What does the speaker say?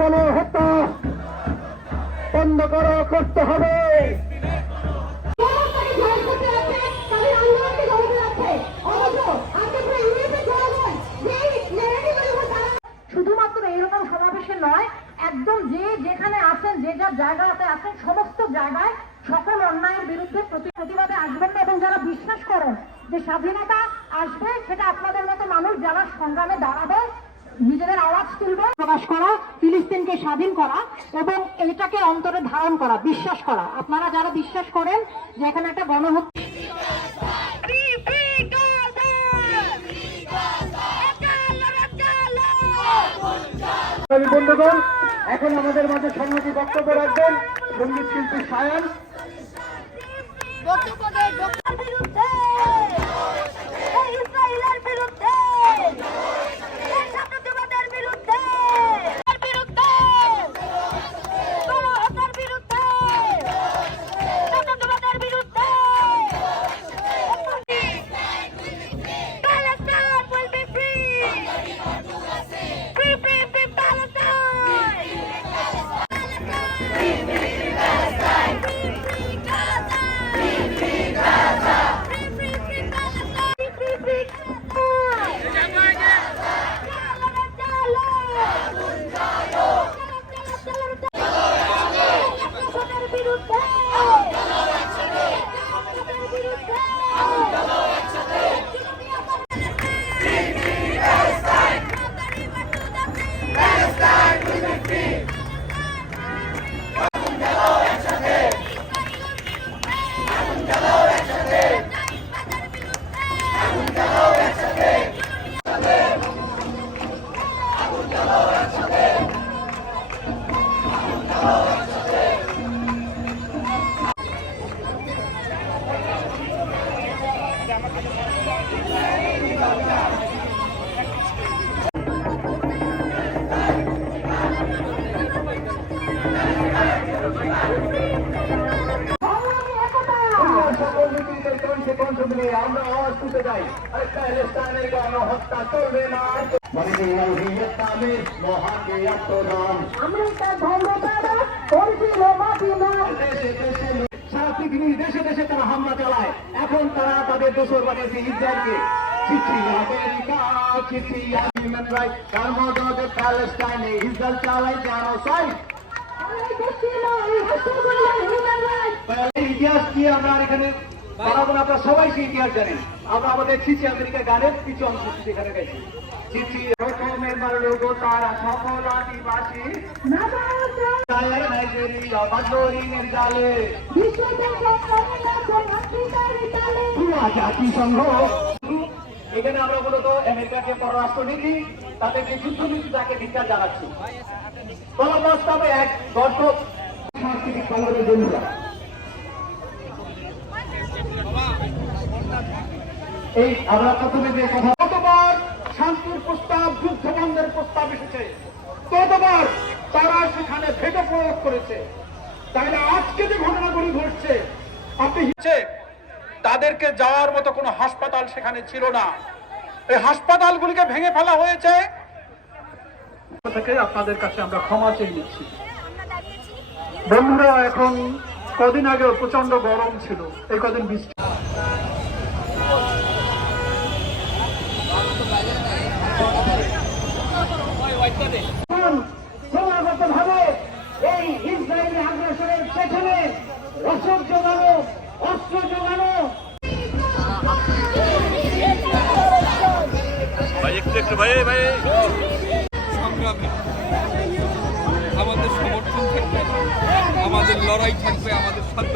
গণহত্যা বন্ধ করতে হবে। শুধুমাত্র এইরকম সমাবেশে নয়, একদম যে যেখানে আছেন, যে যার জায়গাতে আছেন, সমস্ত জায়গায় সকল অন্যায়ের বিরুদ্ধে প্রতিবাদে আসবেন না। এবং যারা বিশ্বাস করেন যে স্বাধীনতা আসবে, সেটা আপনাদের মতো মানুষ যারা সংগ্রামে দাঁড়াবে, নিজেদের আওয়াজ তুলবে, প্রকাশ করা, ফিলিস্তিনকে স্বাধীন করা এবং এটাকে অন্তরে ধারণ করা, বিশ্বাস করা। আপনারা যারা বিশ্বাস করেন যে এখানে একটা গণহত্যা, বন্ধুগণ, এখন আমাদের মাঝে সংহতি বক্তব্য রাখবেন সঙ্গীত শিল্পী সায়ান। আমরা আওয়াজ তুলতে চাই, প্যালেস্টাইনের গণহত্যা চলবে না। সারা পৃথিবীর দেশে দেশে তারা হামলা চালায়। এখন তারা তাদের দোষর বানিয়েছে ইসরায়েলকে। চিঠি আমেরিকা, চিঠি হিউম্যান রাইট, তার মধ্যে প্যালেস্টাইনে ইসরায়েল চালায় জেনোসাইড। ইতিহাস কি আমরা এখানে বানাবো না, আপনারা সবাই সেই ইতিহাস জানেন। আমরা আমাদের চিঠি আমেরিকা গানের কিছু অংশ সেখানে গাইছি। চিঠি রকমের লোক তারা সকল আদিবাসী নাইজেরিয়া বাদরিনের জালে জাতিসংঘ। এখানে আমরা মূলত আমেরিকাকে পররাষ্ট্রনীতি, তাদেরকে যুদ্ধনীতি, তাকে ধিক্কার জানাচ্ছি। বাস্তবে এক দর্শক সাংস্কৃতিক সংগ্রামের বন্ধুরা, এই আমরা প্রথমে যে কথা, কতবার শান্তির প্রস্তাব, যুদ্ধ বন্ধের প্রস্তাব এসেছে, ততবার তারা সেখানে ভেটো প্রয়োগ করেছে। তাহলে আজকে যে ঘটনাগুলি ঘটছে, আপনি তাদেরকে যাওয়ার মতো কোনো হাসপাতাল সেখানে ছিল না। এই হাসপাতালগুলিকে ভেঙে ফেলা হয়েছে। আপনাদের কাছে আমরা ক্ষমা চেয়ে নিচ্ছি বন্ধুরা। এখন কদিন আগে প্রচন্ড গরম ছিল, এই কদিন বৃষ্টি। ক্রমাগতভাবে এই ইসরায়েলি আগ্রাসনের পেছনে রসদ জোগানো, অস্ত্র জোগানো। সংগ্রামে আমাদের সমর্থন থাকবে, আমাদের লড়াই থাকবে, আমাদের সাধ্য।